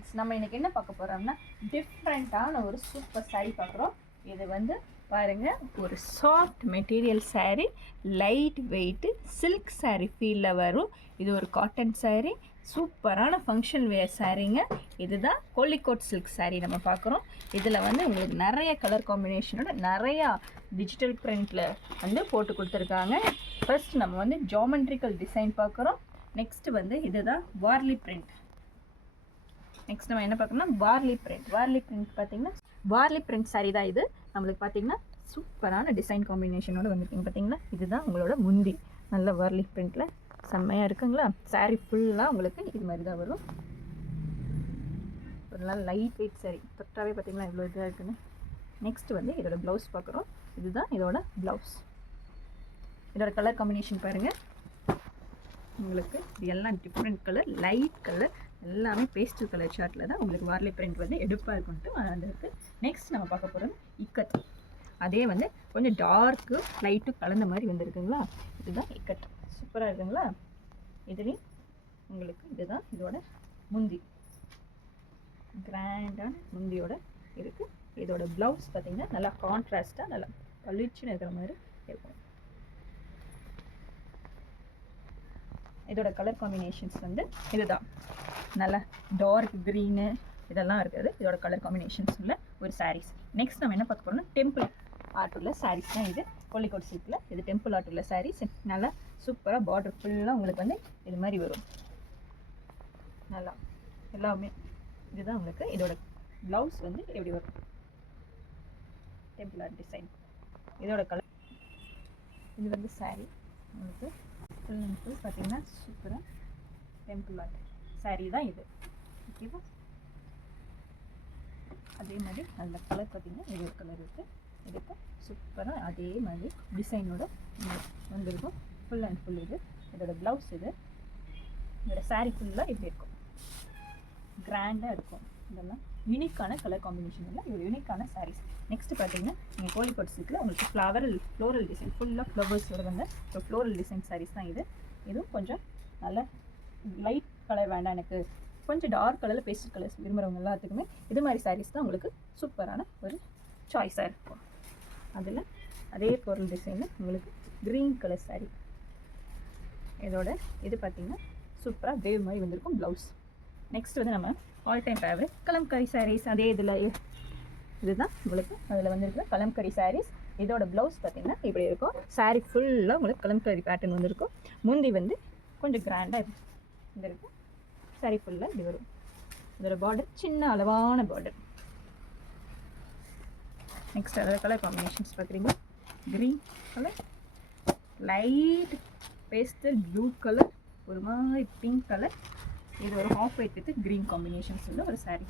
Silks. நம்ம இன்னைக்கு என்ன பார்க்க போறோம்னா டிஃப்ரெண்ட்டான ஒரு சூப்பர் saree பார்க்குறோம். இது வந்து பாருங்க, ஒரு soft material saree, light weight silk saree ஃபீலில் வரும். இது ஒரு காட்டன் saree, சூப்பரான ஃபங்க்ஷன் வேர் சாரீங்க. இதுதான் கோழிக்கோட் சில்க் saree நம்ம பார்க்குறோம். இதில் வந்து உங்களுக்கு நிறைய கலர் காம்பினேஷனோட நிறையா டிஜிட்டல் பிரிண்டில் வந்து போட்டு கொடுத்துருக்காங்க. ஃபர்ஸ்ட் நம்ம வந்து ஜாமெண்ட்ரிக்கல் டிசைன் பார்க்குறோம். நெக்ஸ்ட் வந்து இதுதான் வார்லி பிரிண்ட். நெக்ஸ்ட் நம்ம என்ன பார்க்கணும்னா வார்லி பிரிண்ட். வார்லி பிரிண்ட் பார்த்தீங்கன்னா வார்லி பிரிண்ட் saree தான் இது. நம்மளுக்கு பார்த்தீங்கன்னா சூப்பரான டிசைன் காம்பினேஷனோட வந்துருக்கீங்க. பார்த்தீங்களா, இதுதான் உங்களோட முந்தி. நல்ல வார்லி பிரிண்ட்டில் செம்மையாக இருக்குங்களா. saree ஃபுல்லாக உங்களுக்கு இது மாதிரி தான் வரும். ஒரு நல்ல லைட் வெயிட் saree. தொட்டாவே பார்த்தீங்களா எவ்வளோ இதாக இருக்குன்னு. நெக்ஸ்ட் வந்து இதோட ப்ளவுஸ் பார்க்குறோம். இதுதான் இதோட ப்ளவுஸ். இதோட கலர் காம்பினேஷன் பாருங்கள். உங்களுக்கு இது எல்லாம் டிஃப்ரெண்ட் கலர், லைட் கலர், எல்லாமே பேஸ்டல் கலர் ஷார்ட்டில் தான் உங்களுக்கு வார்லி பிரிண்ட் வந்து எடுப்பாக இருக்குன்ட்டு வந்திருக்கு. நெக்ஸ்ட் நம்ம பார்க்க போகிறது இக்கட். அதே வந்து கொஞ்சம் டார்க்கு லைட்டு கலந்த மாதிரி வந்துருக்குங்களா. இதுதான் இக்கட். சூப்பராக இருக்குங்களா. இதுலேயும் உங்களுக்கு இதுதான் இதோட முந்தி. கிராண்டான முந்தியோட இருக்குது. இதோட ப்ளவுஸ் பார்த்திங்கன்னா நல்லா கான்ட்ராஸ்ட்டாக நல்லா பளிச்சுன்னு இருக்கிற மாதிரி இருக்கும். இதோட கலர் காம்பினேஷன்ஸ் வந்து இதுதான். நல்லா டார்க் க்ரீனு இதெல்லாம் இருக்குது இதோட கலர் காம்பினேஷன்ஸ் உள்ள ஒரு சாரீஸ். நெக்ஸ்ட் நம்ம என்ன பார்க்க போகிறோம்னா டெம்பிள் ஆர்ட் உள்ள சாரீஸ் தான் இது. கோழிக்கோட் சில்கில் இது டெம்பிள் ஆர்ட் உள்ள சாரீஸ். நல்லா சூப்பராக பார்டர் ஃபுல்லாக உங்களுக்கு வந்து இது மாதிரி வரும். நல்லா எல்லாமே இதுதான் உங்களுக்கு. இதோட ப்ளவுஸ் வந்து எப்படி வரும், டெம்பிள் ஆர்ட் டிசைன். இதோட கலர் இது வந்து சாரீ உங்களுக்கு ஃபுல் அண்ட் ஃபுல் பார்த்தீங்கன்னா சூப்பராக டெம்பிள் ஆர்ட் சாரீ தான் இது. ஓகேவா. அதே மாதிரி அந்த கலர் பார்த்தீங்கன்னா இது ஒரு கலர் இருக்குது. இதுக்கு சூப்பராக அதே மாதிரி டிசைனோட வந்துருக்கும். ஃபுல் அண்ட் ஃபுல் இது. இதோட ப்ளவுஸ் இது. இதோட சாரீ ஃபுல்லாக இப்படி இருக்கும். கிராண்டாக இருக்கும். இதெல்லாம் யூனிக்கான கலர் காம்பினேஷன் இல்லை, இது யூனிக்கான சாரீஸ். நெக்ஸ்ட் பார்த்தீங்கன்னா நீங்கள் கோழிக்கோட் சில்கில் உங்களுக்கு ஃப்ளோரல் டிசைன் ஃபுல்லாக ஃப்ளவர்ஸோட வந்து ஒரு ஃப்ளோரல் டிசைன் சாரீஸ் தான் இது. இதுவும் கொஞ்சம் நல்ல லைட் கலர் வேண்டாம், எனக்கு கொஞ்சம் டார்க் கலரில் பேஸ்டல் கலர்ஸ் விரும்புகிறவங்க எல்லாத்துக்குமே இது மாதிரி சாரீஸ் தான் உங்களுக்கு சூப்பரான ஒரு சாய்ஸாக இருக்கும். அதில் அதே ஃப்ளோரல் டிசைனில் உங்களுக்கு க்ரீன் கலர் சாரீ. இதோட இது பார்த்திங்கன்னா சூப்பராக வேவ் மாதிரி வந்திருக்கும் ப்ளவுஸ். நெக்ஸ்ட் வந்து நம்ம all time favourite kalamkari sarees. அதே இதில் இதுதான் உங்களுக்கு அதில் வந்துருக்குற கலம்கரி சாரீஸ். இதோட ப்ளவுஸ் பார்த்திங்கன்னா இப்படி இருக்கும். சாரீ ஃபுல்லாக உங்களுக்கு கலம்கரி பேட்டர்ன் வந்துருக்கும். முந்தி வந்து கொஞ்சம் கிராண்டாக இருந்திருக்கும். சாரீ ஃபுல்லாக இப்படி வரும். இதோட பார்டர் சின்ன அளவான பார்டர். நெக்ஸ்ட் அதோட கலர் காம்பினேஷன்ஸ் பார்க்குறீங்க. Green colour, light pastel blue colour, ஒரு மாதிரி பிங்க் கலர். இது ஒரு half white with green combinations உள்ள ஒரு சாரீ.